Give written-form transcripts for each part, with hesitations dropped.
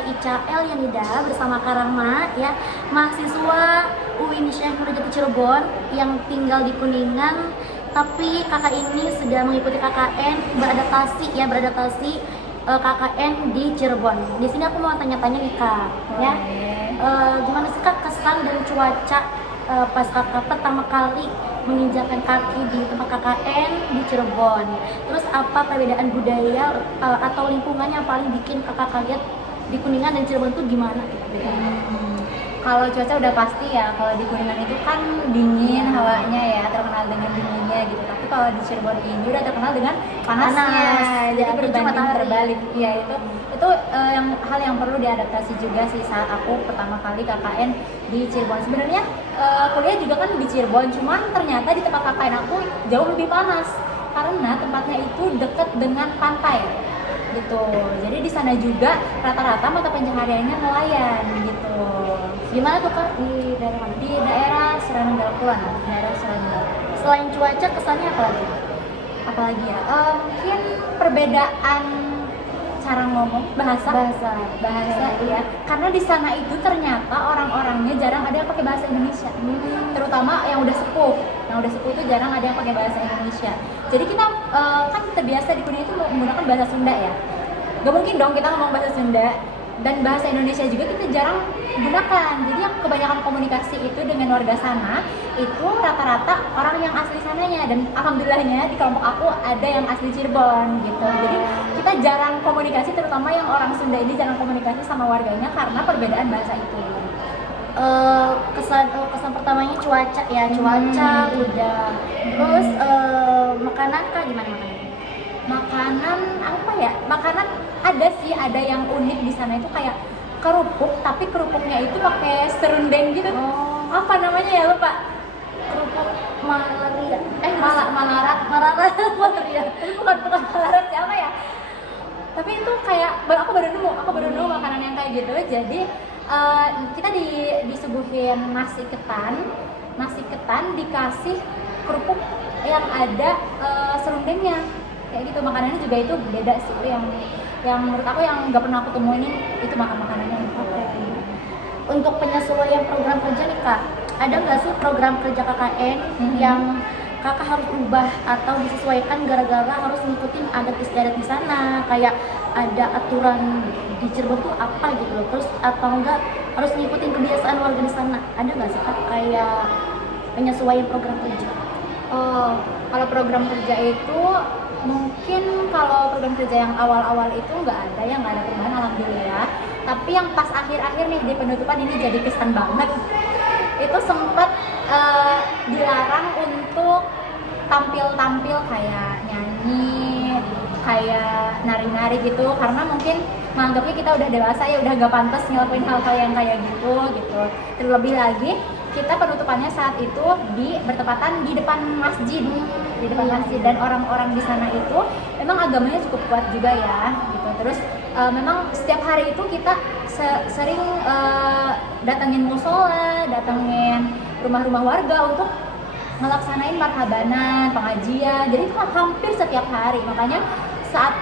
saya Ica Elianida bersama Karahma ya, mahasiswa UIN Syekh Nurjati Cirebon yang tinggal di Kuningan, tapi kakak ini sedang mengikuti KKN beradaptasi KKN di Cirebon. Di sini aku mau tanya-tanya nih Kak, ya. Gimana sih Kak kesan dan cuaca pas kakak pertama kali menginjakan kaki di tempat KKN di Cirebon? Terus apa perbedaan budaya atau lingkungan yang paling bikin kakak kaget di Kuningan dan Cirebon tuh gimana gitu bedanya? Kalau cuaca udah pasti ya, kalau di Kuningan itu kan dingin hawanya ya, terkenal dengan dinginnya gitu. Tapi kalau di Cirebon ini udah terkenal dengan panasnya. Jadi berbanding terbalik. Ya itu hal yang perlu diadaptasi juga sih saat aku pertama kali KKN di Cirebon. Sebenarnya kuliah juga kan di Cirebon, cuman ternyata di tempat KKN aku jauh lebih panas karena tempatnya itu dekat dengan pantai gitu. Jadi di sana juga rata-rata mata pencahariannya nelayan gitu. Gimana tuh Kak di daerah mana? Di daerah Serangan Dalam, daerah Serangan. Selain cuaca kesannya apa lagi? Apalagi ya? Mungkin perbedaan cara ngomong, bahasa ya. Karena di sana itu ternyata orang-orangnya jarang ada yang pakai bahasa Indonesia. Terutama yang udah sepuh. Yang udah sepuh itu jarang ada yang pakai bahasa Indonesia. Jadi kita kan terbiasa di Kuningan itu menggunakan bahasa Sunda ya. Gak mungkin dong kita ngomong bahasa Sunda. Dan bahasa Indonesia juga kita jarang gunakan. Jadi yang kebanyakan komunikasi itu dengan warga sana itu rata-rata orang yang asli sananya, dan alhamdulillahnya di kelompok aku ada yang asli Cirebon gitu. Jadi kita jarang komunikasi, terutama yang orang Sunda ini jarang komunikasi sama warganya karena perbedaan bahasa itu. Kesan pertamanya cuaca ya, udah. Terus makanan Kak gimana makanannya? Makanan apa ya? Makanan ada yang unik di sana itu kayak kerupuk, tapi kerupuknya itu pakai serundeng gitu. Apa namanya ya, lupa. Kerupuk malaria. Malarat. Ya. Tapi bukan malarat siapa ya? Tapi itu kayak aku baru nemu makanan yang kayak gitu. Jadi kita disuguhin nasi ketan dikasih kerupuk yang ada serundengnya. Kayak gitu. Makanannya juga itu beda sih, yang menurut aku yang nggak pernah aku temuin itu makanannya. Untuk penyesuaian program kerja nih Kak, ada nggak sih program kerja KKN yang kakak harus ubah atau disesuaikan gara-gara harus ngikutin adat istiadat di sana, kayak ada aturan di Cirebon tuh apa gitu loh, terus atau enggak harus ngikutin kebiasaan warga di sana, ada nggak sih Kak kayak penyesuaian program kerja? Kalau program kerja itu mungkin kalau program kerja yang awal-awal itu nggak ada perubahan alhamdulillah. Tapi yang pas akhir-akhir nih di penutupan ini jadi kesan banget. Itu sempat dilarang untuk tampil kayak nyanyi, kayak nari-nari gitu, karena mungkin menganggapnya kita udah dewasa ya, udah gak pantas ngelakuin hal-hal yang kayak gitu. Terlebih lagi kita penutupannya saat itu bertepatan di depan masjid, dan orang-orang di sana itu memang agamanya cukup kuat juga ya gitu. Terus memang setiap hari itu kita sering datengin musola, datengin rumah-rumah warga untuk ngelaksanain marhabanan, pengajian. Jadi itu hampir setiap hari. Makanya saat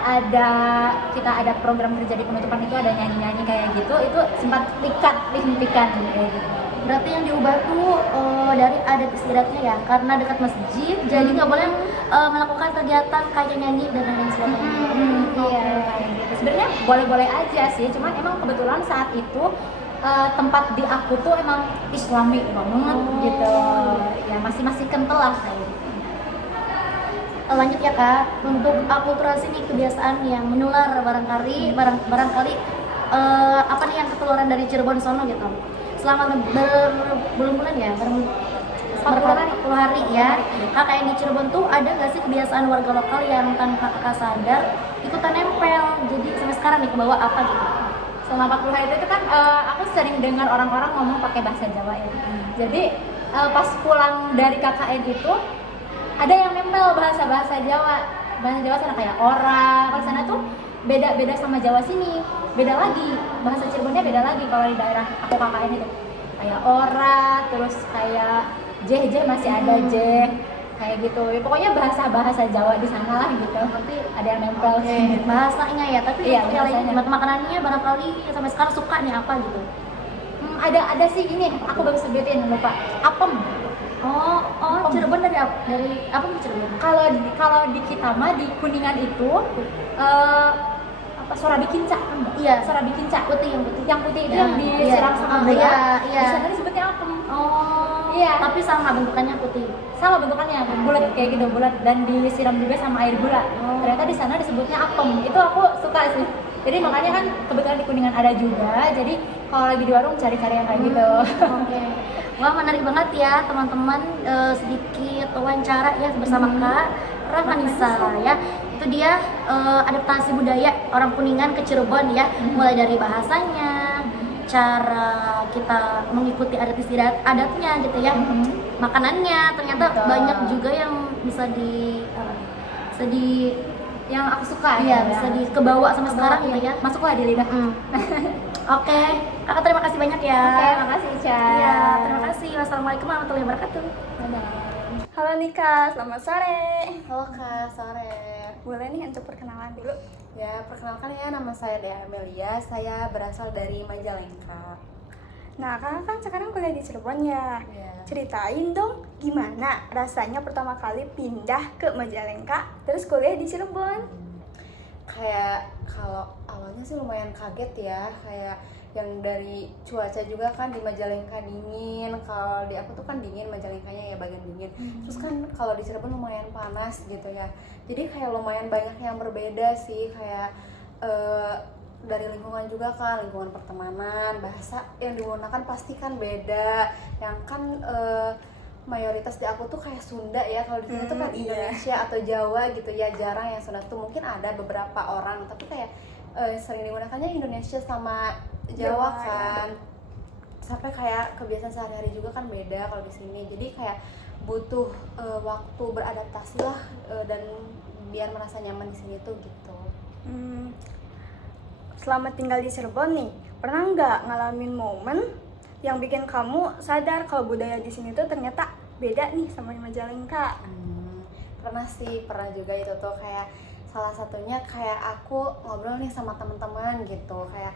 kita ada program kerja di penutupan itu ada nyanyi-nyanyi kayak gitu, itu sempat dihentikan kayak gitu. Berarti yang diubah tuh dari adat istiadatnya ya, karena dekat masjid, jadi nggak boleh melakukan kegiatan kayak nyanyi dan lain sebagainya. Iya, kayak gitu. Sebenarnya boleh-boleh aja sih, cuman emang kebetulan saat itu tempat di aku tuh emang Islami banget gitu. Ya masih kental lah kayak gitu. Lanjut ya Kak, untuk akulturasi nih kebiasaan yang menular barangkali apa nih yang ketularan dari Cirebon sono gitu. Selama berbulan-bulan ya, 40 hari ya, KKN di Cirebon tuh ada nggak sih kebiasaan warga lokal yang tanpa kakak sadar ikutan nempel, jadi sampai sekarang nih ke bawah apa gitu? Selama 40 hari itu kan aku sering dengar orang-orang ngomong pakai bahasa Jawa ya. Jadi pas pulang dari KKN itu ada yang nempel bahasa Jawa sana kayak ora. Kalau sana tuh beda sama Jawa sini, beda lagi, bahasa Cirebonnya beda lagi. Kalau di daerah aku KKN itu kayak ora, terus kayak jeh masih ada jeh, kayak gitu. Ya, pokoknya bahasa Jawa di sana lah gitu. Berarti Ada yang nempel. bahasanya ya, tapi Iya, untuk yang lain bahasanya. gimana? Makanannya barangkali sampai sekarang suka nih apa gitu? Ada sih ini, aku baru sebutin lupa. Apem. Oh, Apem. Cirebon dari apa? Dari apa di Cirebon? Kalau di kita mah di Kuningan itu apa sorabi kinca kan Mbak? Iya. Sorabi kinca Putih, yang putih. yang putih itu Iya, yang disiram iya. sama Oh, gula. iya, iya. Di sana disebutnya apem. Oh, Iya. tapi sama bentukannya putih. Sama bentukannya bulat kayak gitu, bulat dan disiram juga sama air gula. Oh. Ternyata di sana disebutnya apem. Itu aku suka sih. Jadi makanya kan kebetulan di Kuningan ada juga. Jadi kalau lagi di warung cari-cari yang kayak gitu. Oke. Wah, menarik banget ya teman-teman. Sedikit wawancara ya bersama Kak Rahmanisa ya. Itu dia adaptasi budaya orang Kuningan ke Cirebon ya. Mulai dari bahasanya, cara kita mengikuti adat istiadat adatnya gitu ya. Makanannya ternyata Betul. banyak juga yang bisa di Yang aku suka iya, bisa dikebawa sama sekarang gitu ya. Masuklah di lidah. Oke, Kakak terima kasih banyak ya. Oke, makasih Ica. Iya, terima kasih. Wassalamualaikum warahmatullahi wabarakatuh. Dadah. Halo Nika, selamat sore. Halo Kak, sore. Boleh nih untuk perkenalan dulu. Ya, perkenalkan ya, nama saya Dea Amelia. Saya berasal dari Majalengka. Nah, kakak kan sekarang kuliah di Cirebon ya. Ya. Ceritain dong gimana rasanya pertama kali pindah ke Majalengka terus kuliah di Cirebon. Kayak kalau awalnya sih lumayan kaget ya, kayak yang dari cuaca juga kan di Majalengka dingin. Kalau di aku tuh kan dingin, Majalengkanya ya bagian dingin. Terus kan kalau di Cirebon lumayan panas gitu ya. Jadi kayak lumayan banyak yang berbeda sih, kayak dari lingkungan juga kan, lingkungan pertemanan, bahasa yang digunakan pasti kan beda. Yang kan mayoritas di aku tuh kayak Sunda ya, kalau di sini tuh kan Iya. Indonesia atau Jawa gitu ya, jarang yang Sunda tuh. Mungkin ada beberapa orang, tapi kayak sering digunakannya Indonesia sama Jawa Jawa, kan. Sampai kayak kebiasaan sehari-hari juga kan beda kalau di sini. Jadi kayak butuh waktu beradaptasi lah dan biar merasa nyaman di sini tuh gitu. Selama tinggal di Cirebon nih, pernah nggak ngalamin momen yang bikin kamu sadar kalau budaya di sini tuh ternyata beda nih sama di Majalengka? Pernah sih, pernah juga itu tuh kayak salah satunya kayak aku ngobrol nih sama teman-teman gitu, kayak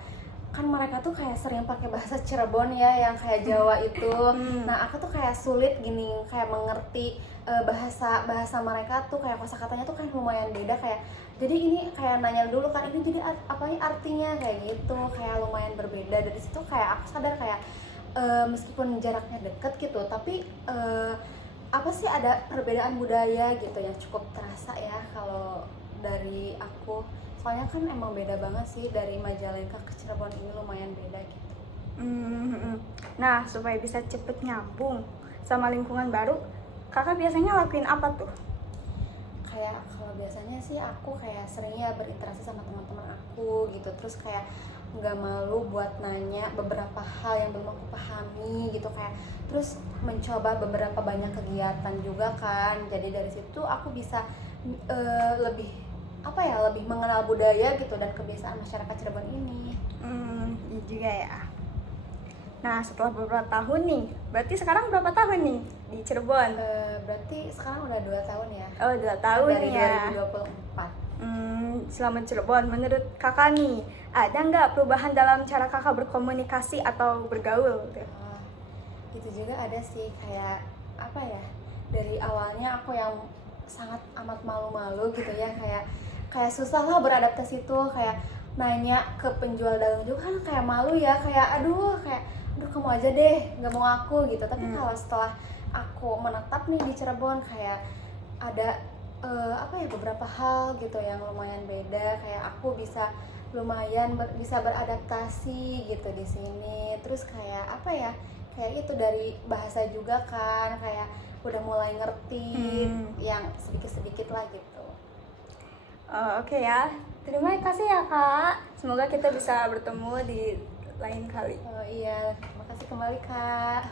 kan mereka tuh kayak sering pakai bahasa Cirebon ya, yang kayak Jawa itu. Nah aku tuh kayak sulit gini, kayak mengerti bahasa mereka tuh, kayak kosakatanya tuh kan lumayan beda. Kayak jadi ini kayak nanya dulu kan, ini jadi apa ya artinya, kayak gitu, kayak lumayan berbeda. Dari situ kayak aku sadar kayak meskipun jaraknya deket gitu, tapi apa sih ada perbedaan budaya gitu yang cukup terasa ya kalau dari aku. Soalnya kan emang beda banget sih, dari Majalengka ke Cirebon ini lumayan beda gitu. Nah, supaya bisa cepet nyambung sama lingkungan baru, kakak biasanya lakuin apa tuh? Kayak kalau biasanya sih aku kayak seringnya berinteraksi sama teman-teman aku gitu, terus kayak nggak malu buat nanya beberapa hal yang belum aku pahami gitu, kayak terus mencoba beberapa banyak kegiatan juga kan. Jadi dari situ aku bisa lebih lebih mengenal budaya gitu dan kebiasaan masyarakat Cirebon ini. Iya juga ya. Nah, setelah beberapa tahun nih, berarti sekarang berapa tahun nih di Cirebon? Berarti sekarang udah 2 tahun ya. Oh, 2 tahun dari ya. 2024. Selama Cirebon, menurut kakak nih, ada nggak perubahan dalam cara kakak berkomunikasi atau bergaul? Itu juga ada sih, kayak apa ya, dari awalnya aku yang sangat amat malu-malu gitu ya, kayak susah lah beradaptasi tuh, kayak nanya ke penjual dagang juga kan kayak malu ya, kayak aduh kamu aja deh, nggak mau aku gitu. Tapi kalau setelah aku menetap nih di Cirebon, kayak ada beberapa hal gitu yang lumayan beda, kayak aku bisa lumayan bisa beradaptasi gitu di sini. Terus kayak kayak itu dari bahasa juga kan, kayak udah mulai ngerti yang sedikit-sedikit lah gitu. Oke ya, terima kasih ya kak. Semoga kita bisa bertemu di lain kali. Oh iya, terima kasih kembali Kak.